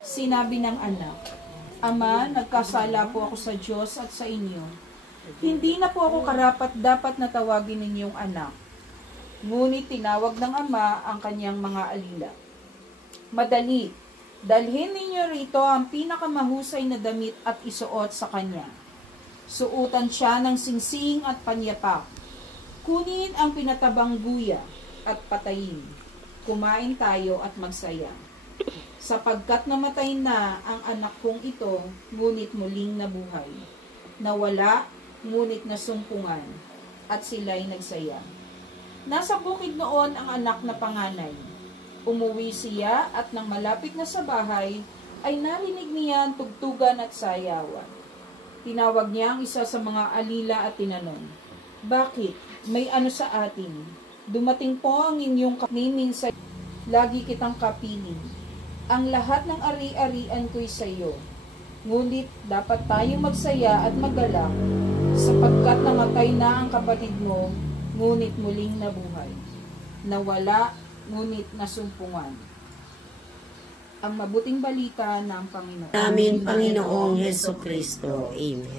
Sinabi ng anak, Ama, nagkasala po ako sa Diyos at sa inyo. Hindi na po ako karapat-dapat na tawagin ninyong anak. Ngunit tinawag ng ama ang kanyang mga alila. Madali, dalhin ninyo rito ang pinakamahusay na damit at isuot sa kanya. Suutan siya ng singsing at panyapak. Kunin ang pinatabang guya at patayin. Kumain tayo at magsaya. Sapagkat namatay na ang anak kong ito, ngunit muling nabuhay. Nawala, ngunit nasumpungan, at sila'y nagsaya. Nasa bukid noon ang anak na panganay. Umuwi siya at nang malapit na sa bahay, ay narinig niya ang tugtugan at sayawan. Tinawag niya ang isa sa mga alila at tinanong, Bakit? May ano sa atin? Dumating po ang inyong kamiming sa lagi kitang kapiling. Ang lahat ng ari-arian ko'y sa iyo. Ngunit dapat tayong magsaya at magalak, sapagkat namatay na ang kapatid mo, ngunit muling nabuhay. Nawala, ngunit nasumpungan. Ang mabuting balita ng Panginoon. Amin, Panginoong Hesukristo. Amen.